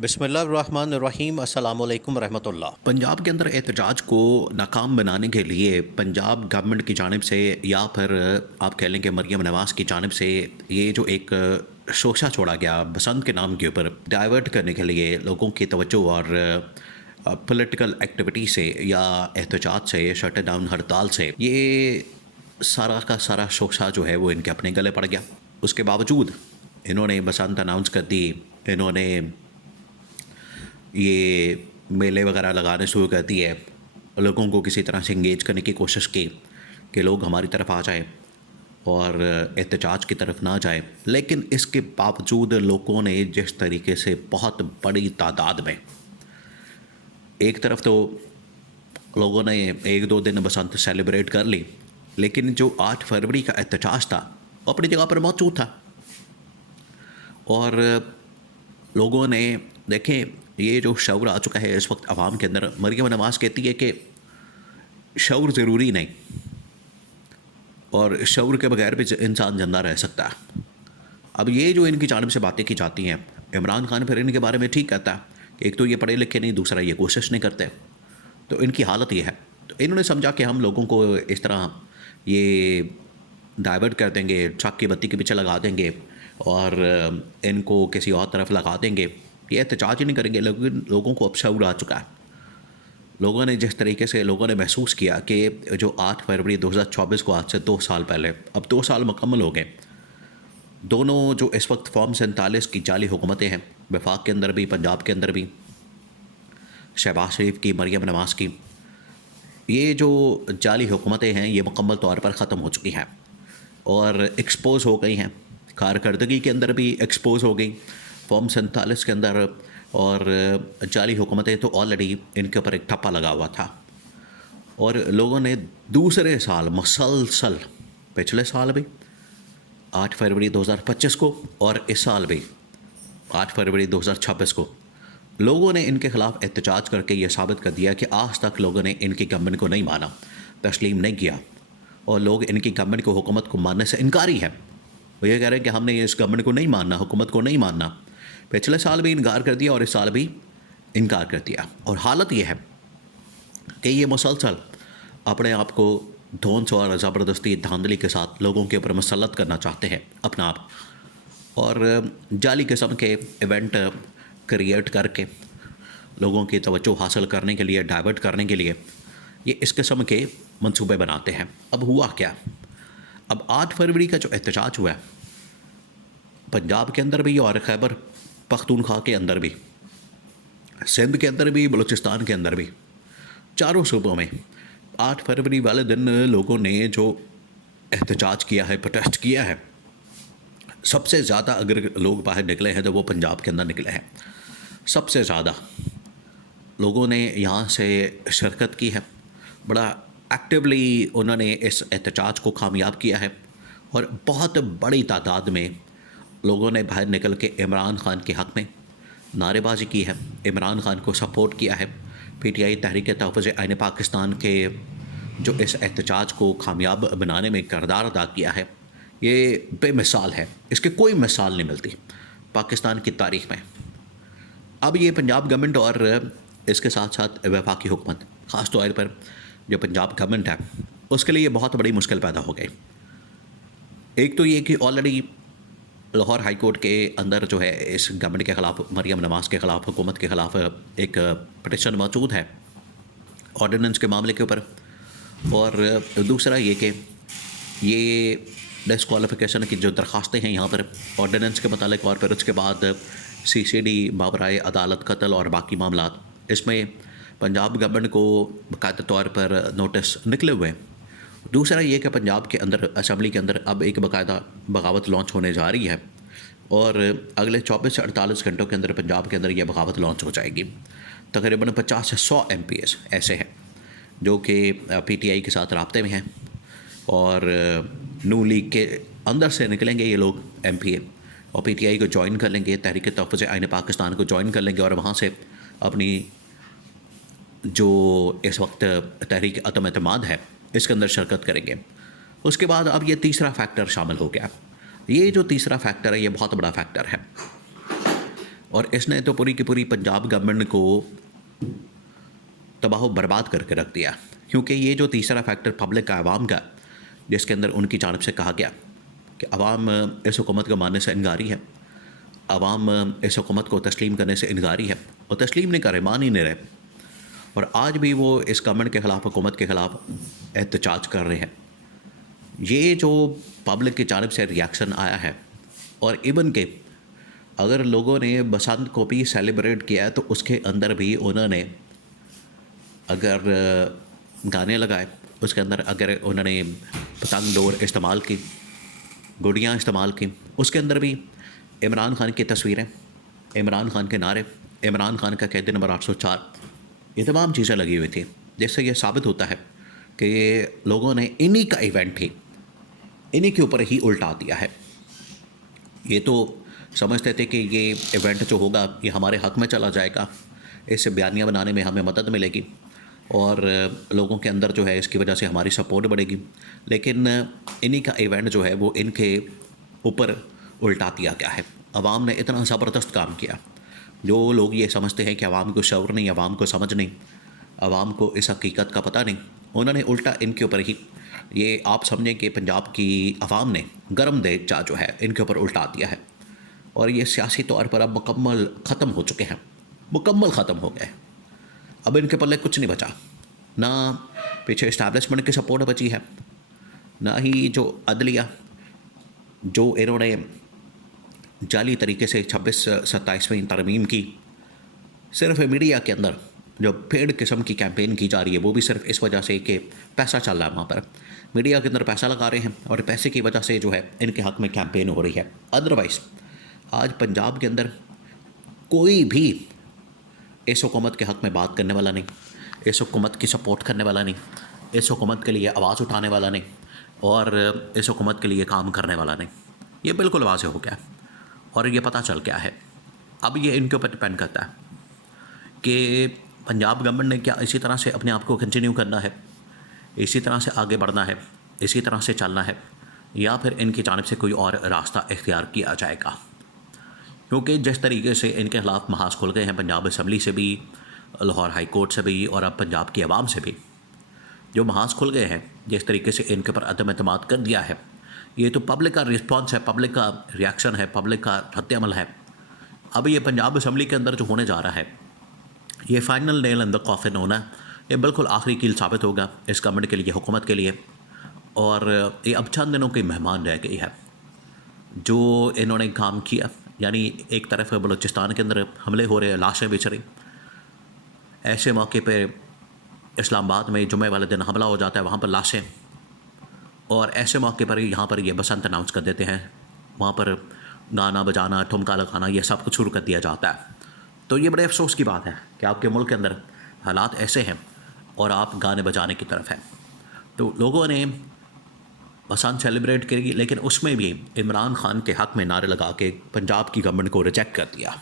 बिस्मिल्लाहिर्रहमानिर्रहीम अस्सलाम वालेकुम रहमतुल्लाह। पंजाब के अंदर एहतजाज को नाकाम बनाने के लिए पंजाब गवर्नमेंट की जानिब से या फिर आप कह लें कि मरियम नवाज़ की जानिब से ये जो एक शोशा छोड़ा गया बसंत के नाम के ऊपर डाइवर्ट करने के लिए लोगों की तवज्जो और पॉलिटिकल एक्टिविटी से या एहतजाज से शट डाउन हड़ताल से ये सारा का सारा शोशा जो है वो इनके अपने गले पड़ गया। उसके बावजूद इन्होंने बसंत अनाउंस कर दी, इन्होंने ये मेले वगैरह लगाने शुरू कर दिए, लोगों को किसी तरह से इंगेज करने की कोशिश की कि लोग हमारी तरफ आ जाएं और एहतजाज की तरफ ना जाएं। लेकिन इसके बावजूद लोगों ने जिस तरीके से बहुत बड़ी तादाद में, एक तरफ तो लोगों ने एक दो दिन बसंत सेलिब्रेट कर ली, लेकिन जो 8 फरवरी का एहतजाज था वो अपनी जगह पर मौजूद था। और लोगों ने देखें, ये जो शऊर आ चुका है इस वक्त आवाम के अंदर। मरियम नवाज़ कहती है कि शऊर ज़रूरी नहीं और शऊर के बगैर भी इंसान जिंदा रह सकता है। अब ये जो इनकी जानिब से बातें की जाती हैं, इमरान खान फिर इनके बारे में ठीक कहता है कि एक तो ये पढ़े लिखे नहीं, दूसरा ये कोशिश नहीं करते, तो इनकी हालत ये है। तो इन्होंने समझा कि हम लोगों को इस तरह ये डाइवर्ट कर देंगे, छाक की बत्ती के पीछे लगा देंगे और इनको किसी और तरफ लगा देंगे, ये एहतजाज ही नहीं करेंगे। लेकिन लोगों को अब शऊर आ चुका है। लोगों ने जिस तरीके से लोगों ने महसूस किया कि जो 8 फरवरी 2024 को, आज से 2 साल पहले, अब 2 साल मुकम्मल हो गए, दोनों जो इस वक्त फॉर्म 47 की जाली हुकूमतें हैं, वफाक के अंदर भी, पंजाब के अंदर भी, शहबाज शरीफ की, मरियम नवाज़ की, ये जो जाली हुकूमतें हैं ये मुकम्मल तौर पर ख़त्म हो चुकी हैं और एक्सपोज़ हो गई हैं। कारकर्दगी के अंदर भी एक्सपोज़ हो गई, फॉर्म 47 के अंदर। और जाली हुकूमतें तो ऑलरेडी इनके ऊपर एक ठप्पा लगा हुआ था। और लोगों ने दूसरे साल मुसलसल, पिछले साल भी 8 फरवरी 2025 को और इस साल भी 8 फरवरी 2026 को, लोगों ने इनके ख़िलाफ़ एहतजाज करके ये साबित कर दिया कि आज तक लोगों ने इनकी गवर्नमेंट को नहीं माना, तस्लीम नहीं किया और लोग इनकी गवर्नमेंट को, हुकूमत को मानने से इनकारी है। वो ये कह रहे हैं कि हमने इस गवर्नमेंट को नहीं मानना, हुकूमत को नहीं मानना। पिछले साल भी इनकार कर दिया और इस साल भी इनकार कर दिया। और हालत ये है कि ये मुसलसल अपने आप को धौंस और ज़बरदस्ती धांधली के साथ लोगों के ऊपर मुसल्लत करना चाहते हैं अपना आप, और जाली किस्म के इवेंट क्रिएट करके लोगों की तवज्जो हासिल करने के लिए, डाइवर्ट करने के लिए ये इस किस्म के मंसूबे बनाते हैं। अब हुआ क्या? अब 8 फरवरी का जो एहतजाज हुआ है पंजाब के अंदर भी और खैबर पख्तूनख्वा के अंदर भी, सिंध के अंदर भी, बलूचिस्तान के अंदर भी, चारों सूबों में 8 फरवरी वाले दिन लोगों ने जो एहतजाज किया है, प्रोटेस्ट किया है, सबसे ज़्यादा अगर लोग बाहर निकले हैं तो वो पंजाब के अंदर निकले हैं। सबसे ज़्यादा लोगों ने यहाँ से शिरकत की है, बड़ा एक्टिवली उन्होंने इस एहतजाज को कामयाब किया है और बहुत बड़ी तादाद में लोगों ने बाहर निकल के इमरान खान के हक़ में नारेबाजी की है, इमरान खान को सपोर्ट किया है। पीटीआई तहरीक तहफ़्फ़ुज़ आइन पाकिस्तान के जो इस एहतजाज को कामयाब बनाने में किरदार अदा किया है, ये बेमिसाल है। इसकी कोई मिसाल नहीं मिलती पाकिस्तान की तारीख़ में। अब ये पंजाब गवर्नमेंट और इसके साथ साथ वफाकी हुकूमत, ख़ास तौर पर जो पंजाब गवर्नमेंट है, उसके लिए बहुत बड़ी मुश्किल पैदा हो गई। एक तो ये कि ऑलरेडी लाहौर हाई कोर्ट के अंदर जो है इस गवर्नमेंट के ख़िलाफ़, मरियम नवाज़ के ख़िलाफ़, हुकूमत के ख़िलाफ़ एक पिटीशन मौजूद है ऑर्डिनेंस के मामले के ऊपर। और दूसरा ये कि ये डिस्क्वालिफिकेशन की जो दरख्वास्तें हैं यहाँ पर ऑर्डिनेंस के मतलब, और फिर उसके बाद CCD, मावराए अदालत कत्ल और बाकी मामला, इसमें पंजाब गवर्नमेंट को बाकायदा तौर पर नोटिस निकले हुए हैं। दूसरा ये कि पंजाब के अंदर असम्बली के अंदर अब एक बाकायदा बगावत लॉन्च होने जा रही है और अगले 24 से 48 घंटों के अंदर पंजाब के अंदर यह बगावत लॉन्च हो जाएगी। तकरीबन 50 से 100 MPs ऐसे हैं जो कि PTI के साथ राब्ते में हैं और नू लीग के अंदर से निकलेंगे ये लोग MPA और PTI को ज्वाइन कर लेंगे, तहरीक तहफ़्फ़ुज़ आइन पाकिस्तान को ज्वाइन कर लेंगे और वहाँ से अपनी जो इस वक्त तहरीक अदम एतमाद है इसके अंदर शिरकत करेंगे। उसके बाद अब ये तीसरा फैक्टर शामिल हो गया। ये जो तीसरा फैक्टर है ये बहुत बड़ा फैक्टर है। और इसने तो पूरी की पूरी पंजाब गवर्नमेंट को तबाह बर्बाद करके रख दिया। क्योंकि ये जो तीसरा फैक्टर पब्लिक का, आवाम का, जिसके अंदर उनकी जानिब से कहा गया कि आवाम इस हुकूमत को मानने से इनकारी है, आवाम इस हुकूमत को तस्लीम करने से इनकारी है, और तस्लीम नहीं कर रहे, मान ही नहीं रहे, और आज भी वो इस गवर्नमेंट के ख़िलाफ़, हुकूमत के ख़िलाफ़ एहतजाज कर रहे हैं। ये जो पब्लिक की जानिब से रिएक्शन आया है, और इवन के अगर लोगों ने बसंत को भी सेलिब्रेट किया है तो उसके अंदर भी उन्होंने अगर गाने लगाए, उसके अंदर अगर उन्होंने पतंग डोर इस्तेमाल की, गुड़ियाँ इस्तेमाल की, उसके अंदर भी इमरान खान की तस्वीरें, इमरान खान के नारे, इमरान खान का कैदी नंबर 804, ये तमाम चीज़ें लगी हुई थी, जिससे ये साबित होता है कि लोगों ने इन्हीं का इवेंट ही इन्हीं के ऊपर ही उल्टा दिया है। ये तो समझते थे कि ये इवेंट जो होगा ये हमारे हक़ में चला जाएगा, इससे बयानियाँ बनाने में हमें मदद मिलेगी और लोगों के अंदर जो है इसकी वजह से हमारी सपोर्ट बढ़ेगी, लेकिन इन्हीं का इवेंट जो है वो इनके ऊपर उल्टा दिया गया है। अवाम ने इतना ज़बरदस्त काम किया। जो लोग ये समझते हैं कि अवाम को शऊर नहीं, अवाम को समझ नहीं, अवाम को इस हकीकत का पता नहीं, उन्होंने उल्टा इनके ऊपर ही, ये आप समझें कि पंजाब की अवाम ने गरम देगचा जो है इनके ऊपर उल्टा दिया है, और ये सियासी तौर पर अब मुकम्मल ख़त्म हो चुके हैं, मुकम्मल ख़त्म हो गए। अब इनके पल्ले कुछ नहीं बचा, ना पीछे इस्टेब्लिशमेंट की सपोर्ट बची है, ना ही जो अदलिया, जो इन्होंने जाली तरीके से 26-27वीं तरमीम की, सिर्फ मीडिया के अंदर जो पेड किस्म की कैंपेन की जा रही है, वो भी सिर्फ इस वजह से कि पैसा चल रहा है, वहाँ पर मीडिया के अंदर पैसा लगा रहे हैं और पैसे की वजह से जो है इनके हक़ में कैंपेन हो रही है। अदरवाइज़ आज पंजाब के अंदर कोई भी इस हुकूमत के हक़ में बात करने वाला नहीं, इस हुकूमत की सपोर्ट करने वाला नहीं, इस हुकूमत के लिए आवाज़ उठाने वाला नहीं, और इस हुकूमत के लिए काम करने वाला नहीं। ये बिल्कुल वाज़ेह हो गया और ये पता चल गया है। अब ये इनके ऊपर डिपेंड करता है कि पंजाब गवर्नमेंट ने क्या इसी तरह से अपने आप को कंटिन्यू करना है, इसी तरह से आगे बढ़ना है, इसी तरह से चलना है, या फिर इनकी जानिब से कोई और रास्ता इख्तियार किया जाएगा। क्योंकि जिस तरीके से इनके ख़िलाफ़ महाज खुल गए हैं पंजाब असम्बली से भी, लाहौर हाई कोर्ट से भी, और अब पंजाब की आवाम से भी जो महाज खुल गए हैं, जिस तरीके से इनके ऊपर अदम एतमाद कर दिया है, ये तो पब्लिक का रिस्पॉन्स है, पब्लिक का रिएक्शन है, पब्लिक का रद्द-ए-अमल है। अब ये पंजाब असम्बली के अंदर जो होने जा रहा है, ये final nail in the coffin होना, ये बिल्कुल आखिरी कील साबित होगा इस गवर्नमेंट के लिए, हुकूमत के लिए। और ये अब चंद दिनों की मेहमान रह गई है जो इन्होंने काम किया। यानी एक तरफ बलूचिस्तान के अंदर हमले हो रहे हैं, लाशें बिछ रही, ऐसे मौके पे इस्लामाबाद में जुमे वाले दिन हमला हो जाता है, वहाँ पर लाशें, और ऐसे मौके पर यहाँ पर ये बसंत अनाउंस कर देते हैं, वहाँ पर गाना बजाना, ठुमका लगाना, ये सब कुछ शुरू कर दिया जाता है। तो ये बड़े अफसोस की बात है कि आपके मुल्क के अंदर हालात ऐसे हैं और आप गाने बजाने की तरफ हैं। तो लोगों ने बसंत सेलिब्रेट करी, लेकिन उसमें भी इमरान खान के हक़ में नारे लगा के पंजाब की गवर्नमेंट को रिजेक्ट कर दिया।